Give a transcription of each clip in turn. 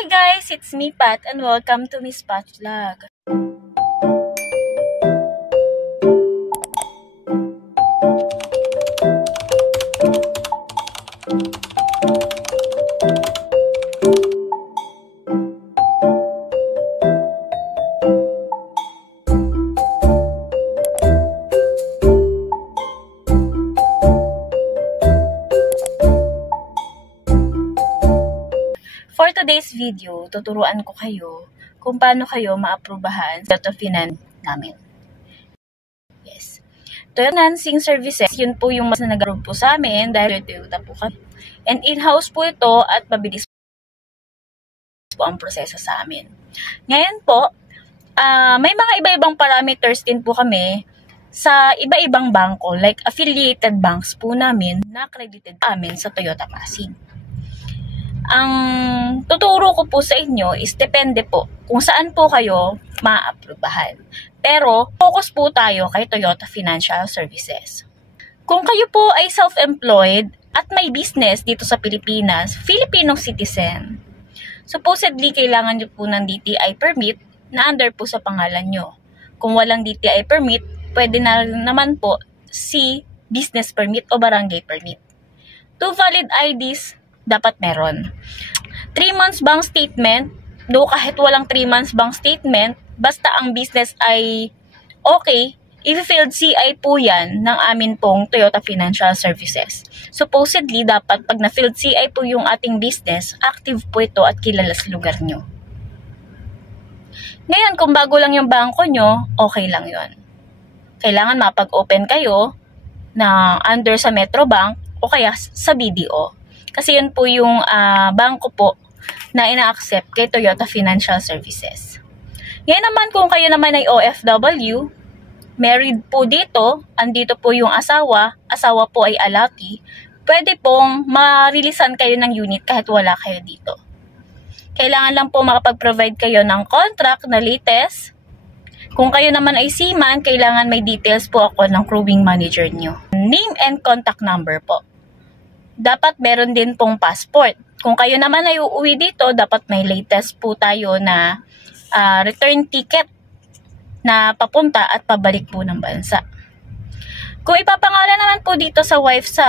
Hi guys, it's me Pat and welcome to Miss Pat Vlog. For today's video, tuturuan ko kayo kung paano kayo maaprubahan sa finance namin. Yes. Financing services, yun po yung mas nag-approve po sa amin dahil Toyota po kami. And in-house po ito at mabilis po ang proseso sa amin. Ngayon po, may mga iba-ibang parameters din po kami sa iba-ibang bangko like affiliated banks po namin na accredited amin sa Toyota Pasig. Ang tuturo ko po sa inyo is depende po kung saan po kayo maaprubahan. Pero focus po tayo kay Toyota Financial Services. Kung kayo po ay self-employed at may business dito sa Pilipinas, Filipino citizen, supposedly kailangan nyo po ng DTI permit na under po sa pangalan nyo. Kung walang DTI permit, pwede na naman po si business permit o barangay permit. 2 valid IDs dapat meron. 3 months bank statement, do kahit walang 3 months bank statement, basta ang business ay okay, i-filled CI po yan ng amin pong Toyota Financial Services. Supposedly, dapat pag na-filled CI po yung ating business, active po ito at kilala sa lugar nyo. Ngayon, kung bago lang yung bangko nyo, okay lang yon. Kailangan mapag-open kayo na under sa Metrobank o kaya sa BDO. Kasi yun po yung bangko po na ina-accept kay Toyota Financial Services. Ngayon naman kung kayo naman ay OFW, married po dito, andito po yung asawa po ay alaki, pwede pong ma-releasean kayo ng unit kahit wala kayo dito. Kailangan lang po makapag-provide kayo ng contract na latest. Kung kayo naman ay seaman, kailangan may details po ako ng crewing manager nyo. Name and contact number po. Dapat meron din pong passport. Kung kayo naman ay uuwi dito, dapat may latest po tayo na return ticket na papunta at pabalik po ng bansa. Kung ipapangalan naman po dito sa wife sa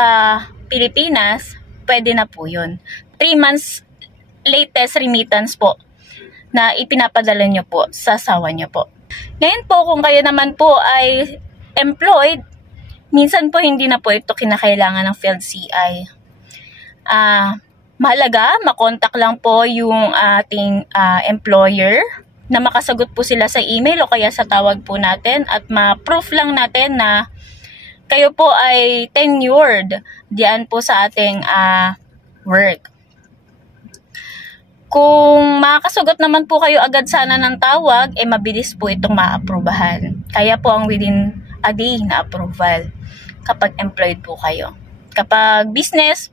Pilipinas, pwede na po yun. 3 months latest remittance po na ipinapadala nyo po sa asawa nyo po. Ngayon po, kung kayo naman po ay employed, minsan po hindi na po ito kinakailangan ng field CI. Mahalaga, makontak lang po yung ating employer na makasagot po sila sa email o kaya sa tawag po natin at ma-proof lang natin na kayo po ay tenured diyan po sa ating work. Kung makakasagot naman po kayo agad sana ng tawag, mabilis po itong maaprubahan. Kaya po ang within a day na approval kapag employed po kayo. Kapag business,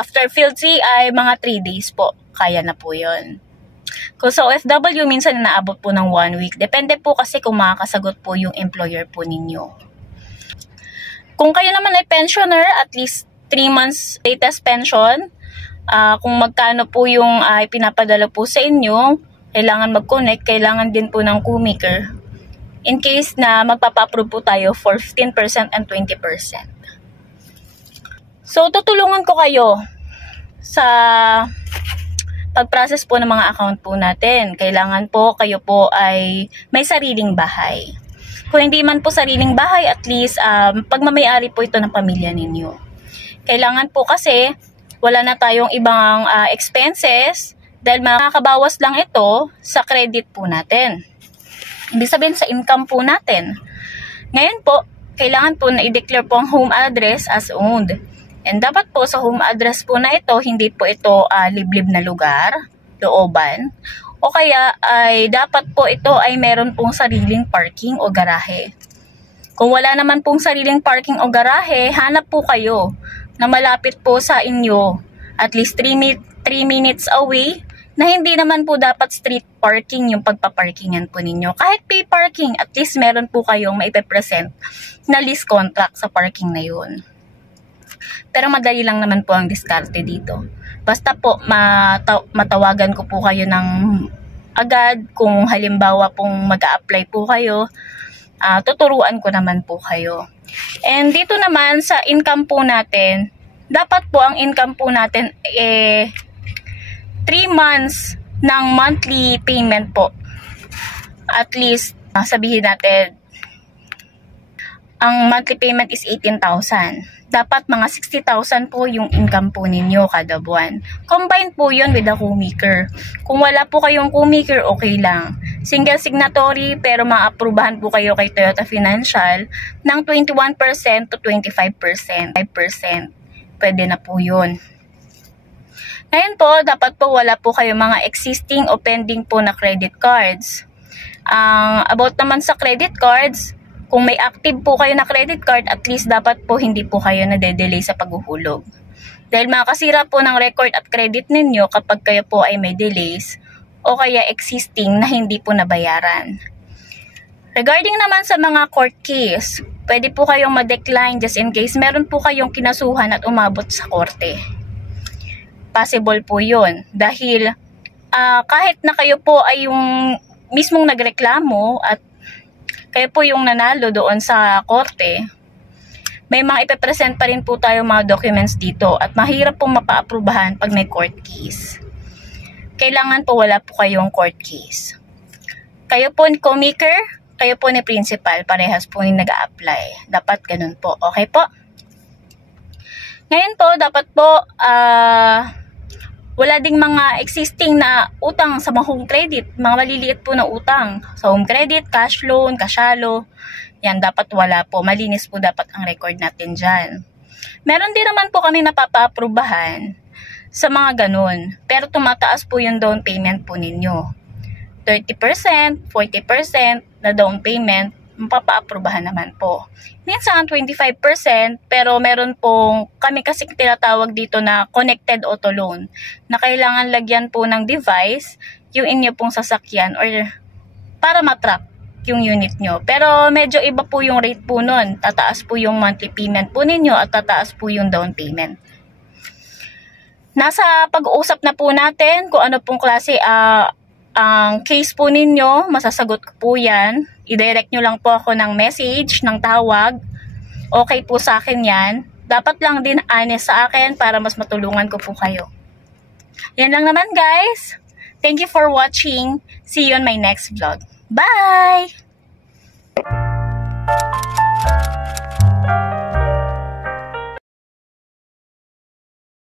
after field CI, mga 3 days po. Kaya na po yun. Kung sa OFW, minsan naabot po ng 1 week. Depende po kasi kung makakasagot po yung employer po ninyo. Kung kayo naman ay pensioner, at least 3 months latest pension. Kung magkano po yung ipinapadala po sa inyo, kailangan mag-connect, kailangan din po ng co-maker. In case na magpapa-approve po tayo for 15% and 20%. So, tutulungan ko kayo sa pag-process po ng mga account po natin. Kailangan po kayo po ay may sariling bahay. Kung hindi man po sariling bahay, at least pagmamayari po ito ng pamilya ninyo. Kailangan po kasi wala na tayong ibang expenses dahil makakabawas lang ito sa credit po natin. Ibig sabihin sa income po natin. Ngayon po, kailangan po na i-declare po ang home address as owned. And dapat po sa home address po na ito, hindi po ito liblib na lugar, looban. O kaya ay dapat po ito ay meron pong sariling parking o garahe. Kung wala naman pong sariling parking o garahe, hanap po kayo na malapit po sa inyo. At least 3 minutes away na hindi naman po dapat street parking yung pagpaparkingan po ninyo. Kahit pay parking, at least meron po kayong maipe-present na lease contract sa parking na yun. Pero madali lang naman po ang diskarte dito. Basta po matawagan ko po kayo ng agad kung halimbawa pong mag-a-apply po kayo. Tuturuan ko naman po kayo. And dito naman sa income po natin, dapat po ang income po natin 3 months ng monthly payment po. At least sabihin natin ang monthly payment is 18,000. Dapat mga 60,000 po yung income po ninyo kada buwan. Combine po yun with the co-maker. Kung wala po kayong co-maker, okay lang. Single signatory pero maaprubahan po kayo kay Toyota Financial ng 21% to 25%. 5%. Pwede na po yun. Ngayon po, dapat po wala po kayong mga existing o pending po na credit cards. About naman sa credit cards, kung may active po kayo na credit card, at least dapat po hindi po kayo nade-delay sa paghuhulog. Dahil makakasira po ng record at credit ninyo kapag kayo po ay may delays o kaya existing na hindi po nabayaran. Regarding naman sa mga court case, pwede po kayong ma-decline just in case meron po kayong kinasuhan at umabot sa korte. Possible po yun. Dahil kahit na kayo po ay yung mismong nagreklamo at kayo po yung nanalo doon sa korte, may mga ipepresent pa rin po tayo mga documents dito at mahirap po mapa-aprubahan pag may court case. Kailangan po wala po kayong court case. Kayo po ni co-maker, kayo po ni principal, parehas po yung nag-a-apply. Dapat ganun po. Okay po? Ngayon po, dapat po wala ding mga existing na utang sa mga home credit, mga maliliit po na utang. Sa home credit, cash loan, kasyalo, yan dapat wala po. Malinis po dapat ang record natin dyan. Meron din naman po kami napapa-aprubahan sa mga ganun. Pero tumataas po yung down payment po ninyo. 30%, 40% na down payment, mapapa-aprubahan naman po. Minsan 25%, pero meron pong kami kasi tinatawag dito na connected auto loan na kailangan lagyan po ng device yung inyo pong sasakyan or para matrack yung unit nyo. Pero medyo iba po yung rate po nun. Tataas po yung monthly payment po ninyo at tataas po yung down payment. Nasa pag-uusap na po natin kung ano pong klase ang case po ninyo, masasagot ko po yan. I-direct nyo lang po ako ng message, ng tawag. Okay po sa akin yan. Dapat lang din honest sa akin para mas matulungan ko po kayo. Yan lang naman guys. Thank you for watching. See you on my next vlog. Bye!